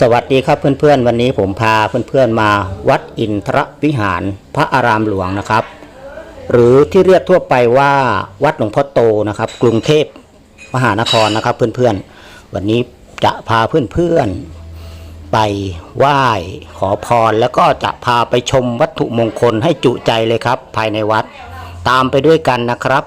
สวัสดีครับเพื่อนๆ วันนี้ผมพาเพื่อนๆมาวัดอินทรวิหารพระอารามหลวงนะครับ หรือที่เรียกทั่วไปว่าวัดหลวงพ่อโตนะครับ กรุงเทพมหานครนะครับเพื่อนๆ วันนี้จะพาเพื่อนๆ ไปไหว้ขอพร แล้วก็จะพาไปชมวัตถุมงคลให้จุใจเลยครับ ภายในวัดตามไปด้วยกันนะครับ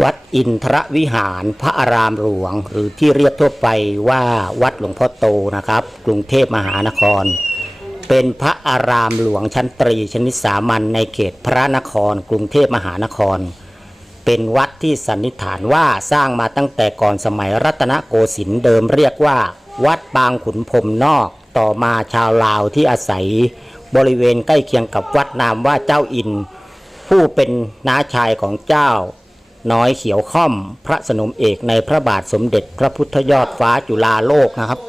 วัดอินทรวิหารพระอารามหลวง หรือที่เรียกทั่วไปว่าวัดหลวงพ่อโตนะครับ กรุงเทพมหานคร เป็นพระอารามหลวงชั้นตรีชนิดสามัญในเขตพระนคร กรุงเทพมหานคร เป็นวัดที่สันนิษฐานว่าสร้างมาตั้งแต่ก่อนสมัยรัตนโกสินทร์เดิมเรียกว่า วัดบางขุนพรมนอกต่อมาชาวลาวที่อาศัย บริเวณใกล้เคียงกับวัดนามว่าเจ้าอิน ผู้เป็นน้าชายของเจ้า น้อยเขียวค่อม พระสนมเอกในพระบาทสมเด็จพระพุทธยอดฟ้าจุฬาโลกนะครับ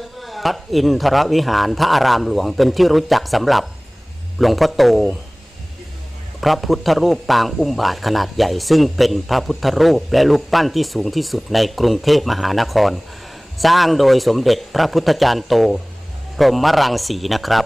วัดอินทรวิหารพระอารามหลวงเป็นที่รู้จักสำหรับหลวงพ่อโต พระพุทธรูปปางอุ้มบาทขนาดใหญ่ ซึ่งเป็นพระพุทธรูปและรูปปั้นที่สูงที่สุดในกรุงเทพมหานคร สร้างโดยสมเด็จพระพุทธจารย์โตพรหมรังสีนะครับ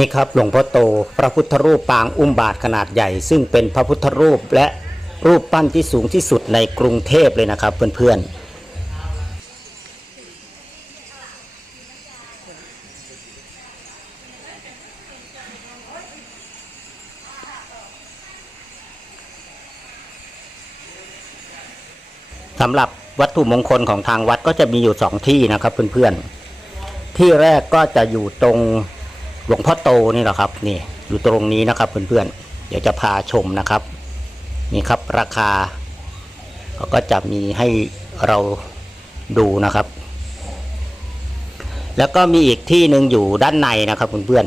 นี่ครับหลวงพ่อโต พระพุทธรูปปางอุ้มบาทขนาดใหญ่ ซึ่งเป็นพระพุทธรูปและรูปปั้นที่สูงที่สุดในกรุงเทพเลยนะครับเพื่อนๆสำหรับวัตถุมงคลของทางวัดก็จะมีอยู่สองที่นะครับเพื่อนๆ ที่แรกก็จะอยู่ตรง หลวงพ่อโตนี่แหละครับนี่อยู่ตรงนี้นะครับเพื่อนๆเดี๋ยวจะพาชมนะครับนี่ครับราคาเขาก็จะมีให้เราดูนะครับ แล้วก็มีอีกที่หนึ่งอยู่ด้านในนะครับเพื่อน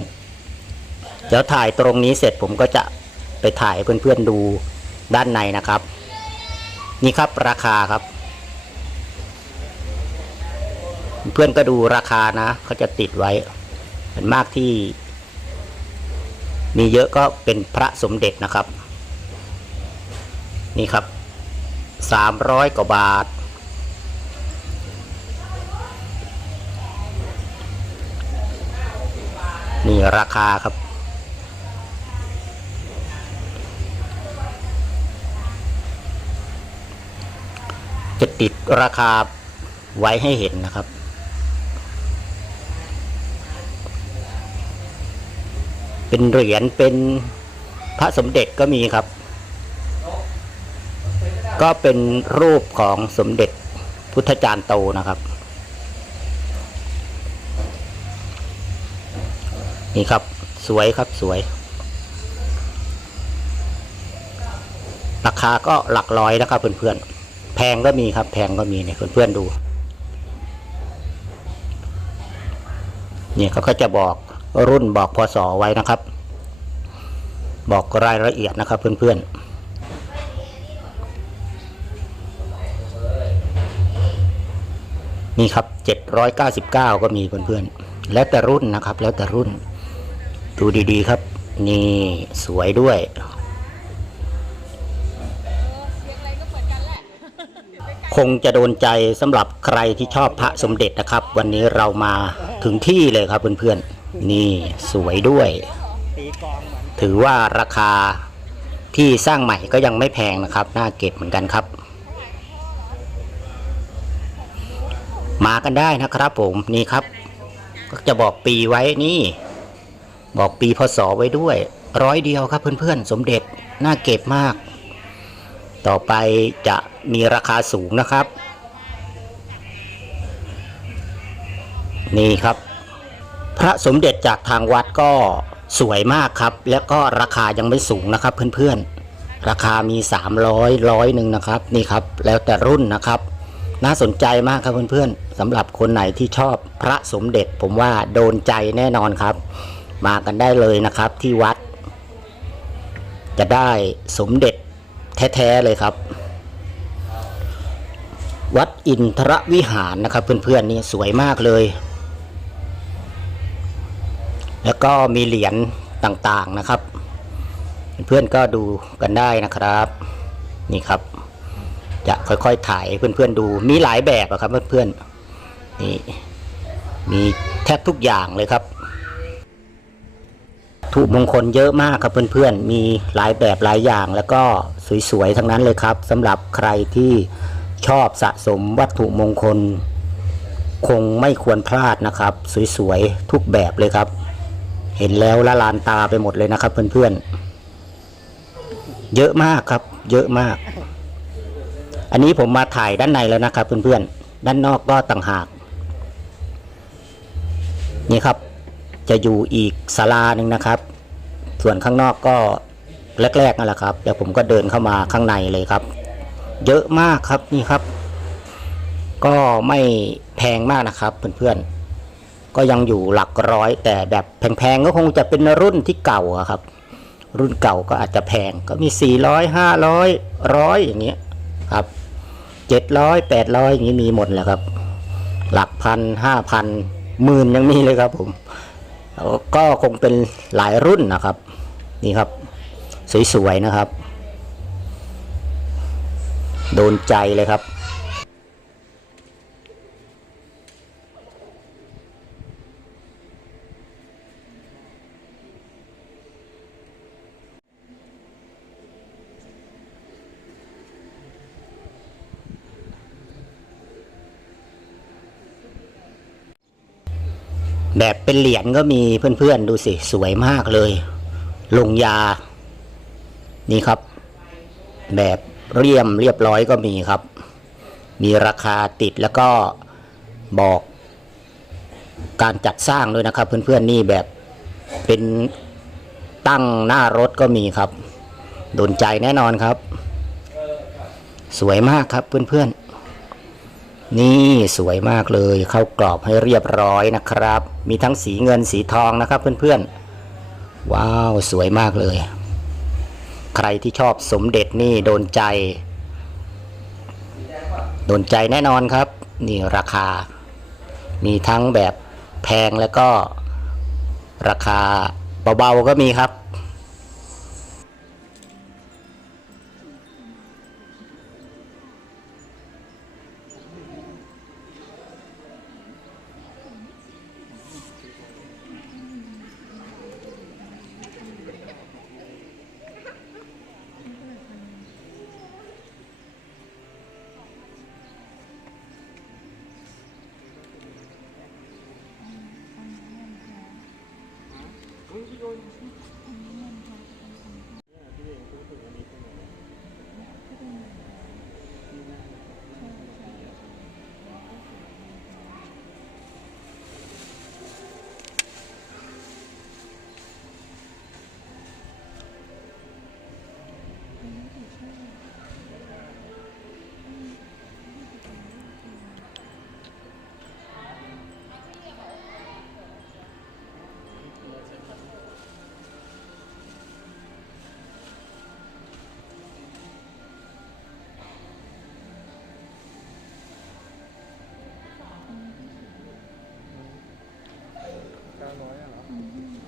ๆเดี๋ยวถ่ายตรงนี้เสร็จผมก็จะไปถ่ายให้เพื่อนๆดูด้านในนะครับ นี่ครับราคาครับ เพื่อนก็ดูราคานะเขาจะติดไว้ ส่วนมากที่ มีเยอะก็เป็นพระสมเด็จนะครับ นี่ครับสามร้อยกว่าบาท นี่ราคาครับจะติดราคาไว้ให้เห็นนะครับ เป็นเหรียญเป็นพระสมเด็จก็มีครับ ก็เป็นรูปของสมเด็จพุทธจารย์โตนะครับ นี่ครับสวยครับสวย ราคาก็หลักร้อยนะครับเพื่อนๆแพงก็มีครับ แพงก็มีเนี่ยเพื่อนๆดูเนี่ยเขาก็จะบอก รุ่นบอกพศไว้นะครับ บอกรายละเอียดนะครับ เพื่อนๆนี่ครับ 799 ก็มีเพื่อนๆ แล้วแต่รุ่นนะครับ แล้วแต่รุ่น ดูดีๆครับ นี่สวยด้วย คงจะโดนใจสำหรับใครที่ชอบพระสมเด็จนะครับ วันนี้เรามาถึงที่เลยครับเพื่อนๆ นี่สวยด้วย ถือว่าราคาที่สร้างใหม่ก็ยังไม่แพงนะครับ น่าเก็บเหมือนกันครับ มากันได้นะครับผมนี่ครับ ก็จะบอกปีไว้นี่ บอกปีพศไว้ด้วย ร้อยเดียวครับเพื่อนๆ สมเด็จน่าเก็บมาก ต่อไปจะมีราคาสูงนะครับ นี่ครับ พระสมเด็จจากทางวัดก็สวยมากครับ แล้วก็ราคายังไม่สูงนะครับเพื่อนๆ ราคามี 300ร้อยหนึ่งนะครับ นี่ครับ แล้วแต่รุ่นนะครับ น่าสนใจมากครับเพื่อนๆสำหรับคนไหนที่ชอบพระสมเด็จผมว่าโดนใจแน่นอนครับ มากันได้เลยนะครับที่วัด จะได้สมเด็จแท้ๆเลยครับ วัดอินทรวิหารนะครับเพื่อนๆนี่สวยมากเลย แล้วก็มีเหรียญต่างๆนะครับ เพื่อนก็ดูกันได้นะครับ นี่ครับ จะค่อยๆถ่ายเพื่อนๆดูมีหลายแบบอะครับเพื่อนๆนี่มีแทบทุกอย่างเลยครับถูกมงคลเยอะมากครับเพื่อนๆ มีหลายแบบหลายอย่างแล้วก็สวยๆ ทั้งนั้นเลยครับสำหรับใครที่ชอบสะสมวัตถุมงคล คงไม่ควรพลาดนะครับ สวยๆ ทุกแบบเลยครับ เห็นแล้วละลานตาไปหมดเลยนะครับ เพื่อนๆ เยอะมากครับ เยอะมาก อันนี้ผมมาถ่ายด้านในแล้วนะครับ เพื่อนๆ ด้านนอกก็ต่างหาก นี่ครับ จะอยู่อีกศาลาหนึ่งนะครับ ส่วนข้างนอกก็แรกๆนั่นแหละครับเดี๋ยวผมก็เดินเข้ามาข้างในเลยครับ เยอะมากครับนี่ครับ ก็ไม่แพงมากนะครับเพื่อนๆ ก็ยังอยู่หลักร้อย แต่แบบแพงๆก็คงจะเป็นรุ่นที่เก่าครับ รุ่นเก่าก็อาจจะแพงก็มี 400 500ร้อยอย่างเงี้ยครับ700 800 อย่างนี้มีหมดแหละครับ หลักพันห้าพันหมื่นยังมีเลยครับผม ก็คงเป็นหลายรุ่นนะครับ นี่ครับ สวยๆนะครับ โดนใจเลยครับ แบบเป็นเหรียญก็มีเพื่อนๆดูสิ สวยมากเลย ลงยา นี่ครับ แบบเรียมเรียบร้อยก็มีครับ มีราคาติดแล้วก็บอกการจัดสร้างด้วยนะครับ เพื่อนๆนี่แบบเป็นตั้งหน้ารถก็มีครับโดนใจแน่นอนครับ สวยมากครับเพื่อนๆ นี่สวยมากเลยเข้ากรอบให้เรียบร้อยนะครับ มีทั้งสีเงินสีทองนะครับเพื่อนๆ ว้าวสวยมากเลย ใครที่ชอบสมเด็จนี่โดนใจ โดนใจแน่นอนครับ นี่ราคา มีทั้งแบบแพงแล้วก็ราคาเบาๆก็มีครับ ร้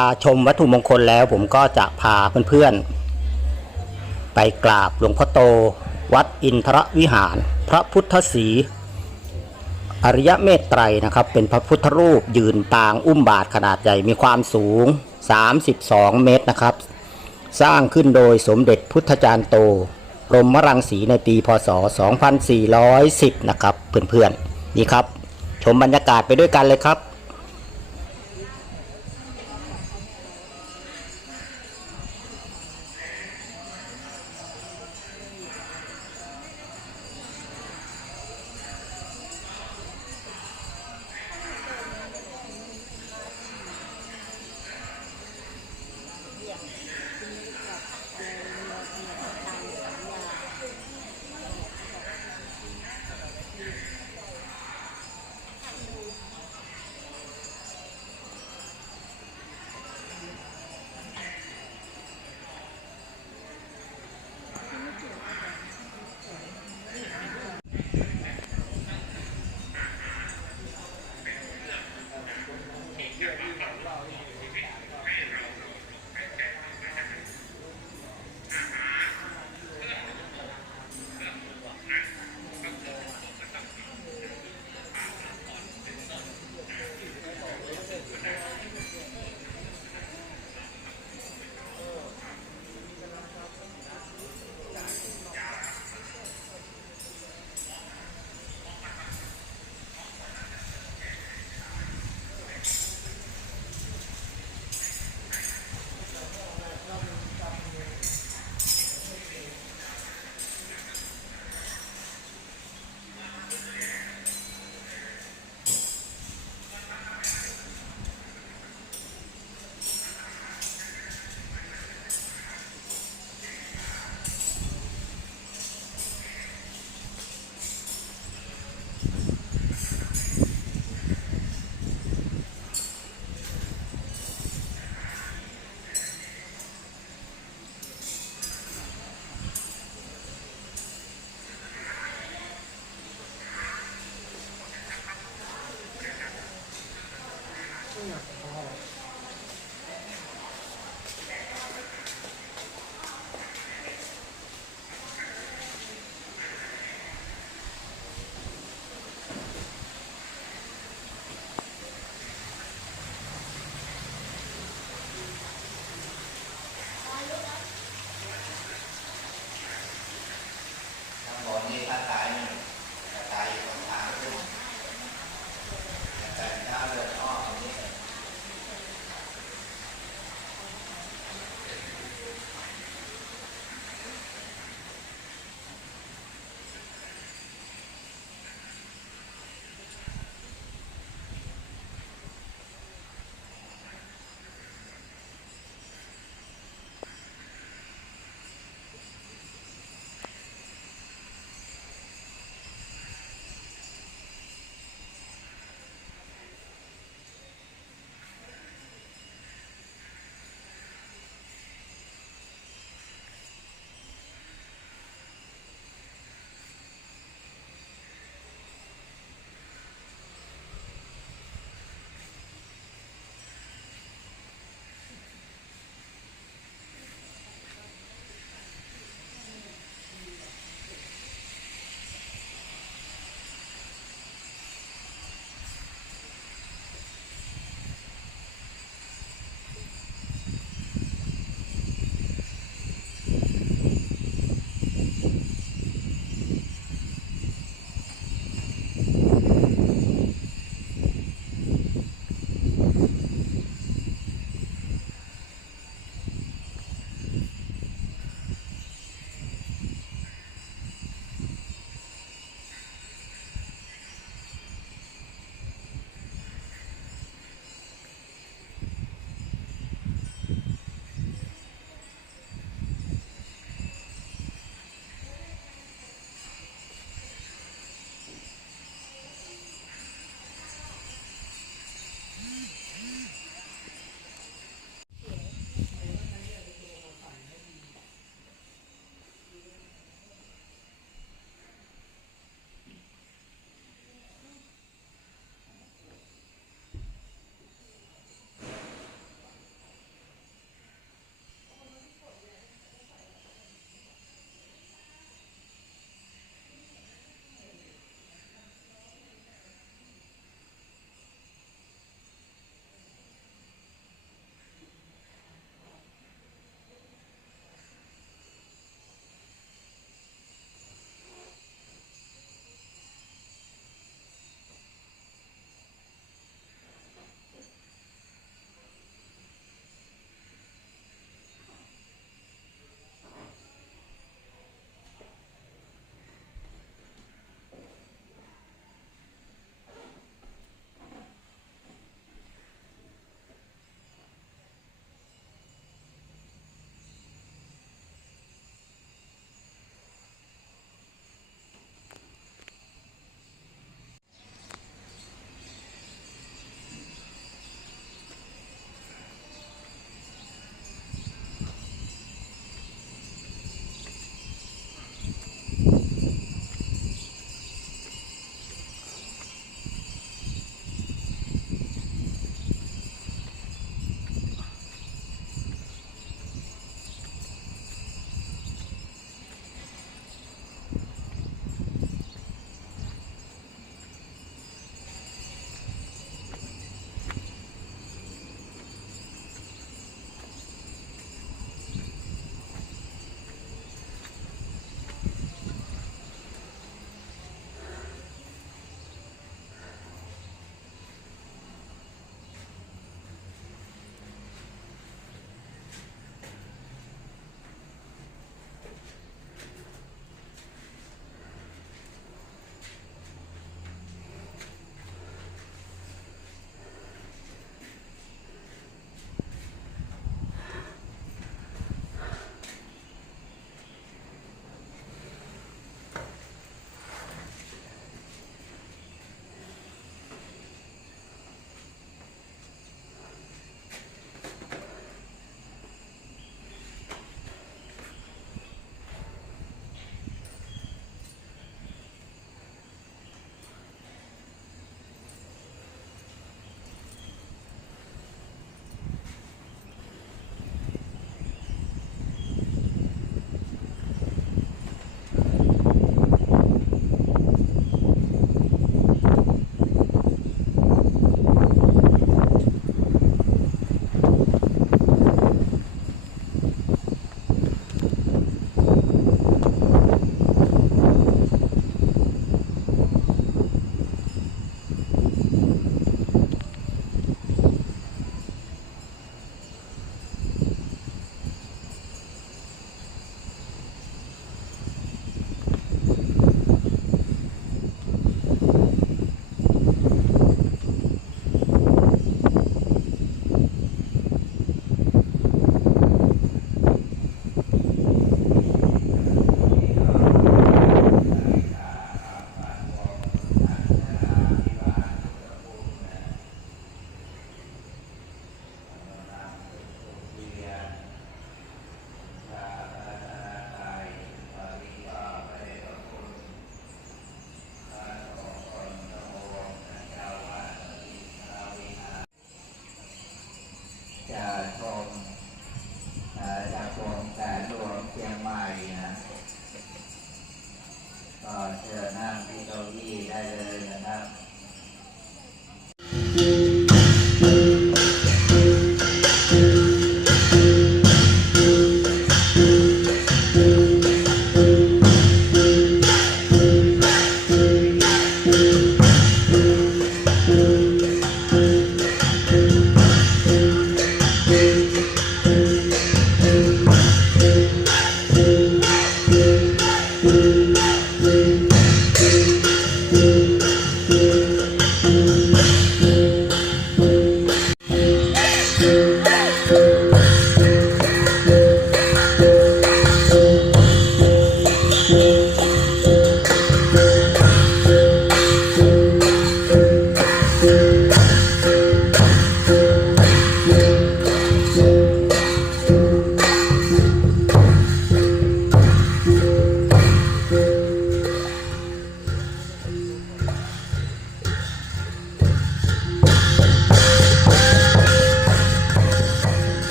าชมวัตถุมงคลแล้ว ผมก็จะพาเพื่อนๆ ไปกราบหลวงพ่อโต วัดอินทรวิหาร พระพุทธศีอริยเมตไตรนะครับ เป็นพระพุทธรูปยืนปางอุ้มบาทขนาดใหญ่มีความสูง 32 เมตรนะครับ สร้างขึ้นโดยสมเด็จพุทธจารย์โตรมรังสีในปีพศ 2410 นะครับ เพื่อนๆ นี่ครับ ชมบรรยากาศไปด้วยกันเลยครับ